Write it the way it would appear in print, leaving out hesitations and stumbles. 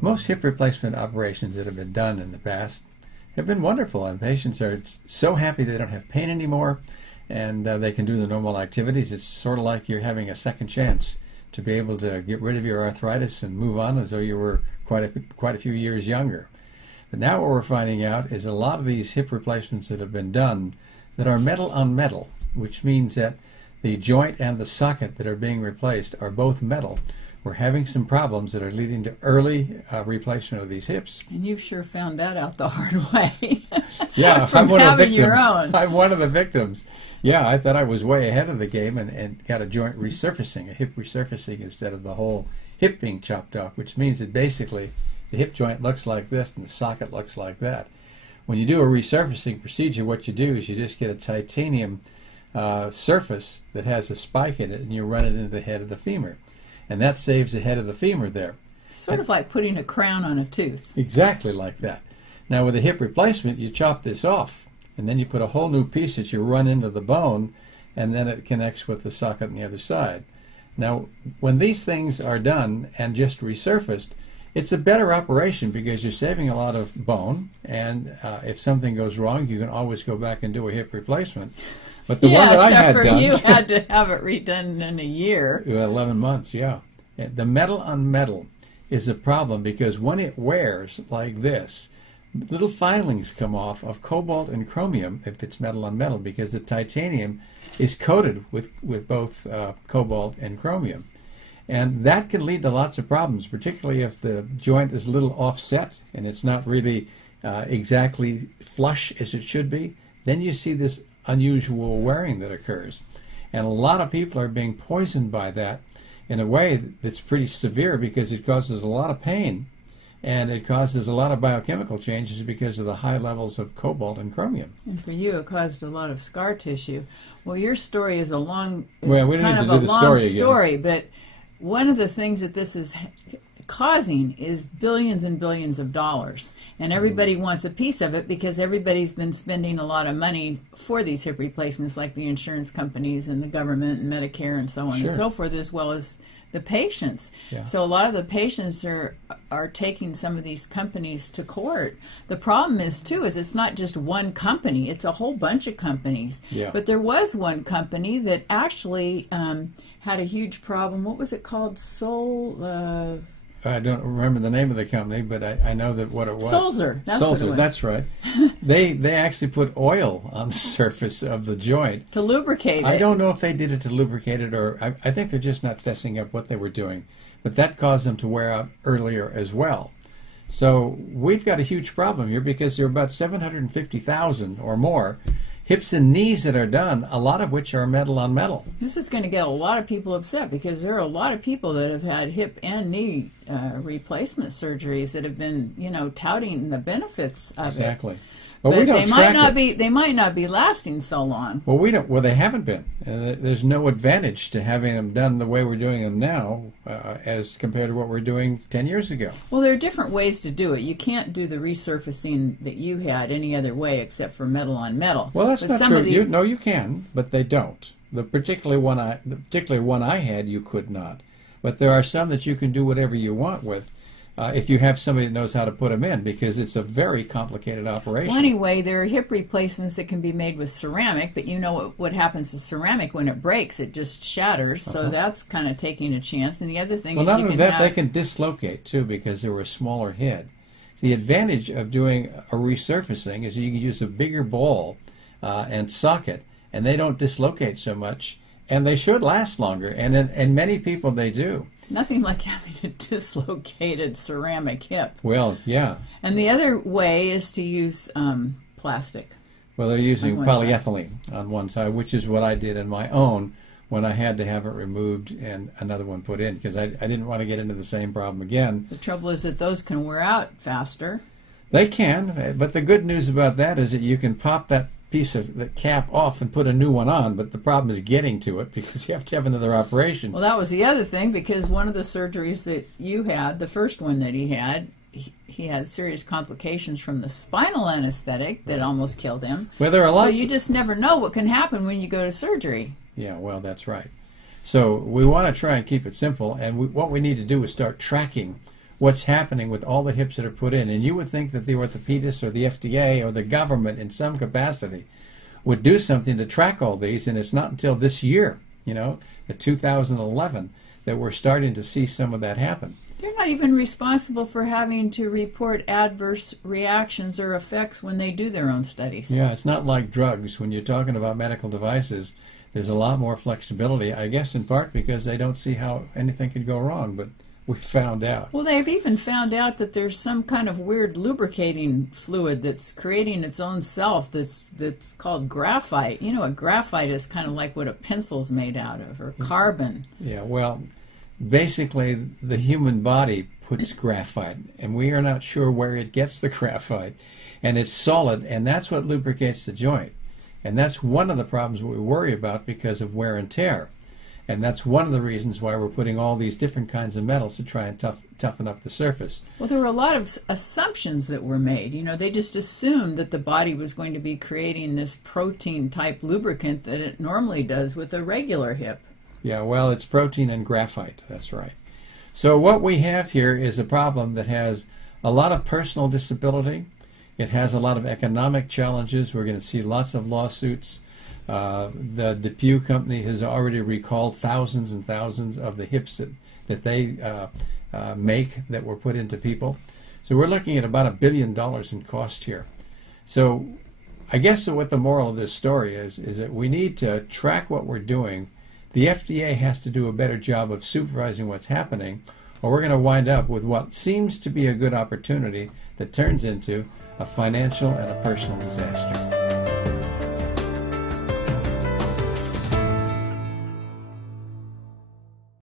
Most hip replacement operations that have been done in the past have been wonderful, and patients are so happy they don't have pain anymore, and they can do the normal activities. It's sort of like you're having a second chance to be able to get rid of your arthritis and move on as though you were quite a few years younger. But now what we're finding out is a lot of these hip replacements that have been done that are metal on metal, which means that the joint and the socket that are being replaced are both metal. We're having some problems that are leading to early replacement of these hips. And you've sure found that out the hard way. Yeah, I'm one of the victims. Your own. I'm one of the victims. Yeah, I thought I was way ahead of the game and got a joint resurfacing, a hip resurfacing instead of the whole hip being chopped off, which means that basically the hip joint looks like this and the socket looks like that. When you do a resurfacing procedure, what you do is you just get a titanium surface that has a spike in it, and you run it into the head of the femur. And that saves the head of the femur there. Sort of like putting a crown on a tooth. Exactly like that. Now with a hip replacement, you chop this off, and then you put a whole new piece that you run into the bone, and then it connects with the socket on the other side. Now, when these things are done and just resurfaced, it's a better operation because you're saving a lot of bone, and if something goes wrong, you can always go back and do a hip replacement. But the one that I had done, you had to have it redone in a year. 11 months, yeah. The metal on metal is a problem because when it wears like this, little filings come off of cobalt and chromium if it's metal on metal, because the titanium is coated with both cobalt and chromium. And that can lead to lots of problems, particularly if the joint is a little offset and it's not really exactly flush as it should be. Then you see this unusual wearing that occurs. And a lot of people are being poisoned by that in a way that's pretty severe because it causes a lot of pain and it causes a lot of biochemical changes because of the high levels of cobalt and chromium. And for you, it caused a lot of scar tissue. Well, your story is kind of a long story, but one of the things that this is causing is billions and billions of dollars, and everybody wants a piece of it because everybody's been spending a lot of money for these hip replacements, like the insurance companies and the government and Medicare and so on and so forth, as well as the patients. Yeah. So a lot of the patients are taking some of these companies to court. The problem is too is it's not just one company, it's a whole bunch of companies. Yeah. But there was one company that actually had a huge problem. What was it called? I don't remember the name of the company, but I know that what it was. Sulzer. That's right. They actually put oil on the surface of the joint. To lubricate it. I don't know if they did it to lubricate it, or I think they're just not fessing up what they were doing. But that caused them to wear out earlier as well. So we've got a huge problem here because there are about 750,000 or more hips and knees that are done, a lot of which are metal on metal. This is going to get a lot of people upset because there are a lot of people that have had hip and knee replacement surgeries that have been, touting the benefits of Exactly. But we don't they might not be lasting so long. Well, we don't. Well, they haven't been. There's no advantage to having them done the way we're doing them now, as compared to what we're doing 10 years ago. Well, there are different ways to do it. You can't do the resurfacing that you had any other way except for metal on metal. Well, that's not true. No, you can, but they don't. The particular one I had, you could not. But there are some that you can do whatever you want with. If you have somebody that knows how to put them in, because it's a very complicated operation. Well, anyway, there are hip replacements that can be made with ceramic, but you know what happens to ceramic when it breaks? It just shatters, so that's kind of taking a chance. And the other thing is not only that, they can dislocate, too, because they're a smaller head. The advantage of doing a resurfacing is you can use a bigger ball and socket, and they don't dislocate so much, and they should last longer, and in many people they do. Nothing like having a dislocated ceramic hip. Well, yeah. And the other way is to use plastic. Well, they're using polyethylene on one side, which is what I did in my own when I had to have it removed and another one put in, because I didn't want to get into the same problem again. The trouble is that those can wear out faster. They can, but the good news about that is that you can pop that piece of the cap off and put a new one on, but the problem is getting to it because you have to have another operation. Well, that was the other thing, because one of the surgeries that you had, the first one that he had serious complications from the spinal anesthetic that almost killed him. Well, there are lots. So you just never know what can happen when you go to surgery. Yeah, well, that's right. So we want to try and keep it simple, and what we need to do is start tracking what's happening with all the hips that are put in. And you would think that the orthopedists or the FDA or the government in some capacity would do something to track all these, and it's not until this year, the 2011, that we're starting to see some of that happen. They're not even responsible for having to report adverse reactions or effects when they do their own studies. Yeah, it's not like drugs. When you're talking about medical devices, there's a lot more flexibility, I guess in part because they don't see how anything could go wrong, but we found out. Well, they've even found out that there's some kind of weird lubricating fluid that's creating its own self that's called graphite. You know what graphite is, kind of like what a pencil's made out of, or carbon. Yeah, well, basically the human body puts graphite, and we are not sure where it gets the graphite. And it's solid, and that's what lubricates the joint. And that's one of the problems we worry about because of wear and tear. And that's one of the reasons why we're putting all these different kinds of metals to try and toughen up the surface. Well, there were a lot of assumptions that were made. They just assumed that the body was going to be creating this protein-type lubricant that it normally does with a regular hip. Yeah, well, it's protein and graphite. That's right. So what we have here is a problem that has a lot of personal disability. It has a lot of economic challenges. We're going to see lots of lawsuits. The DePuy company has already recalled thousands and thousands of the hips that they make that were put into people. So we're looking at about $1 billion in cost here. So I guess what the moral of this story is that we need to track what we're doing. The FDA has to do a better job of supervising what's happening, or we're going to wind up with what seems to be a good opportunity that turns into a financial and a personal disaster.